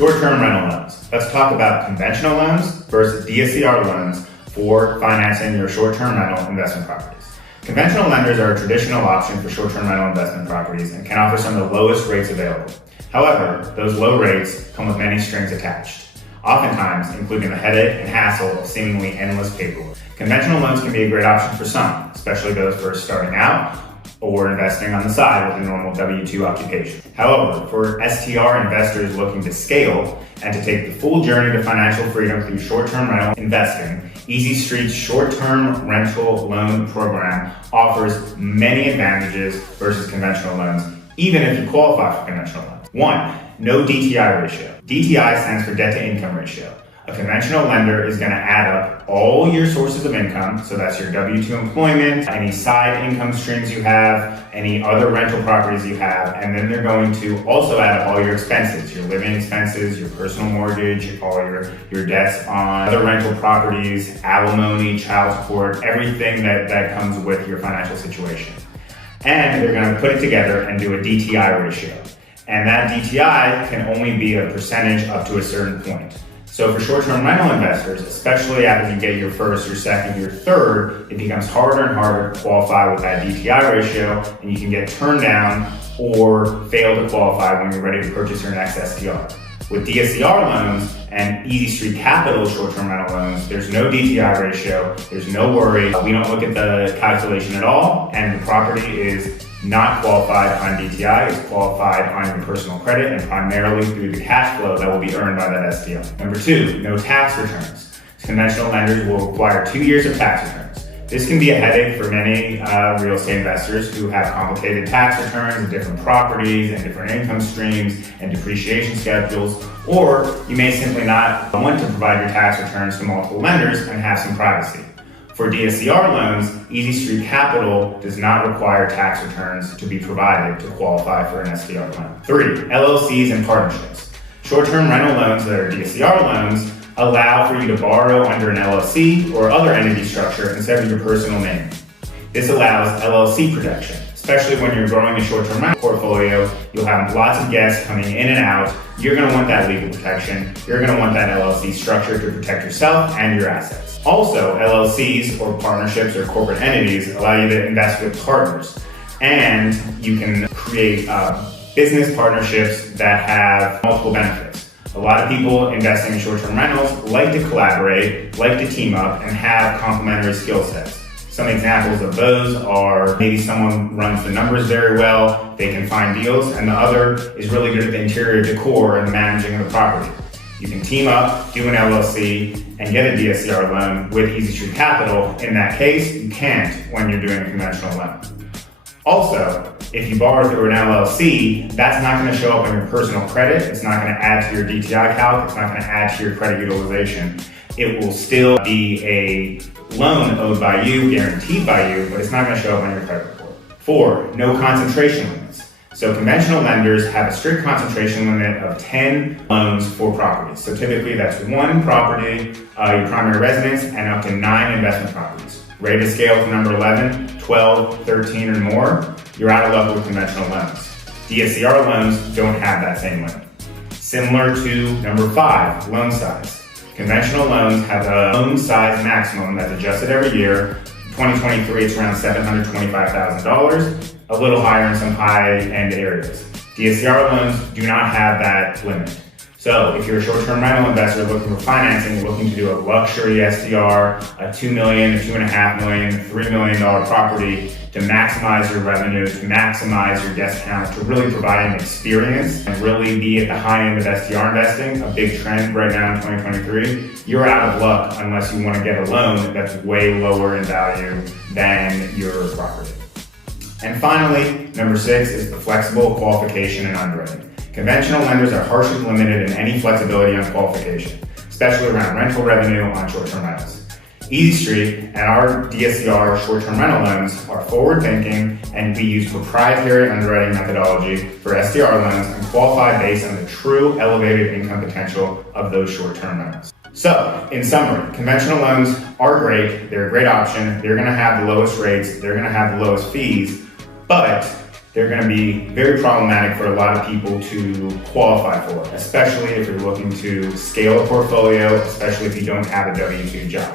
Short-term rental loans. Let's talk about conventional loans versus DSCR loans for financing your short-term rental investment properties. Conventional lenders are a traditional option for short-term rental investment properties and can offer some of the lowest rates available. However, those low rates come with many strings attached, oftentimes including the headache and hassle of seemingly endless paperwork. Conventional loans can be a great option for some, especially those first starting out or investing on the side with a normal W-2 occupation. However, for STR investors looking to scale and to take the full journey to financial freedom through short-term rental investing, Easy Street's short-term rental loan program offers many advantages versus conventional loans, even if you qualify for conventional loans. 1. No DTI ratio. DTI stands for debt to income ratio. A conventional lender is going to add up all your sources of income, so that's your W-2 employment, any side income streams you have, any other rental properties you have, and then they're going to also add up all your expenses, your living expenses, your personal mortgage, all your debts on other rental properties, alimony, child support, everything that comes with your financial situation. And they're going to put it together and do a DTI ratio. And that DTI can only be a percentage up to a certain point. So for short-term rental investors, especially after you get your first, your second, your third, it becomes harder and harder to qualify with that DTI ratio, and you can get turned down or fail to qualify when you're ready to purchase your next STR. With DSCR loans and Easy Street Capital short-term rental loans, there's no DTI ratio, there's no worry. We don't look at the calculation at all, and the property is not qualified on DTI, it's qualified on your personal credit and primarily through the cash flow that will be earned by that STR. Number 2, no tax returns. Conventional lenders will require 2 years of tax returns. This can be a headache for many real estate investors who have complicated tax returns of different properties and different income streams and depreciation schedules, or you may simply not want to provide your tax returns to multiple lenders and have some privacy. For DSCR loans, Easy Street Capital does not require tax returns to be provided to qualify for an STR loan. 3, LLCs and Partnerships. Short-term rental loans that are DSCR loans allow for you to borrow under an LLC or other entity structure instead of your personal name. This allows LLC protection, especially when you're growing a short-term rental portfolio. You'll have lots of guests coming in and out. You're going to want that legal protection. You're going to want that LLC structure to protect yourself and your assets. Also, LLCs or partnerships or corporate entities allow you to invest with partners, and you can create business partnerships that have multiple benefits. A lot of people investing in short-term rentals like to collaborate, like to team up, and have complementary skill sets. Some examples of those are maybe someone runs the numbers very well, they can find deals, and the other is really good at the interior decor and the managing of the property. You can team up, do an LLC, and get a DSCR loan with Easy Street Capital. In that case, you can't when you're doing a conventional loan. Also, if you borrow through an LLC, that's not going to show up on your personal credit. It's not going to add to your DTI calc. It's not going to add to your credit utilization. It will still be a loan owed by you, guaranteed by you, but it's not going to show up on your credit report. 4, no concentration limits. So conventional lenders have a strict concentration limit of 10 loans for properties. So typically that's 1 property, your primary residence, and up to 9 investment properties. Rate of scale for number 11, 12, 13 or more, you're out of luck with conventional loans. DSCR loans don't have that same limit. Similar to number 5, loan size. Conventional loans have a loan size maximum that's adjusted every year. In 2023, it's around $725,000. A little higher in some high-end areas. DSCR loans do not have that limit. So if you're a short-term rental investor looking for financing, looking to do a luxury STR, a $2 million, $2.5 million, $3 million property to maximize your revenue, to maximize your guest count, to really provide an experience and really be at the high end of STR investing, a big trend right now in 2023, you're out of luck unless you want to get a loan that's way lower in value than your property. And finally, number 6 is the flexible qualification and underwriting. Conventional lenders are harshly limited in any flexibility on qualification, especially around rental revenue on short-term rentals. Easy Street and our DSCR short-term rental loans are forward-thinking, and we use proprietary underwriting methodology for STR loans and qualify based on the true elevated income potential of those short-term rentals. So, in summary, conventional loans are great. They're a great option. They're going to have the lowest rates. They're going to have the lowest fees, but they're going to be very problematic for a lot of people to qualify for, especially if you're looking to scale a portfolio, especially if you don't have a W-2 job.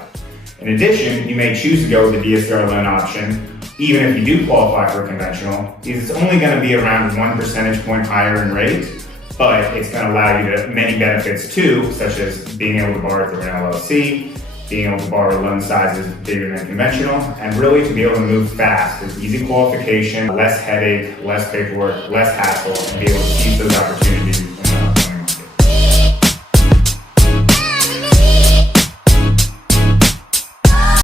In addition, you may choose to go with the DSCR loan option, even if you do qualify for a conventional, because it's only going to be around 1 percentage point higher in rate, but it's going to allow you to many benefits too, such as being able to borrow through an LLC, being able to borrow loan sizes bigger than conventional, and really to be able to move fast with easy qualification, less headache, less paperwork, less hassle, and be able to seize those opportunities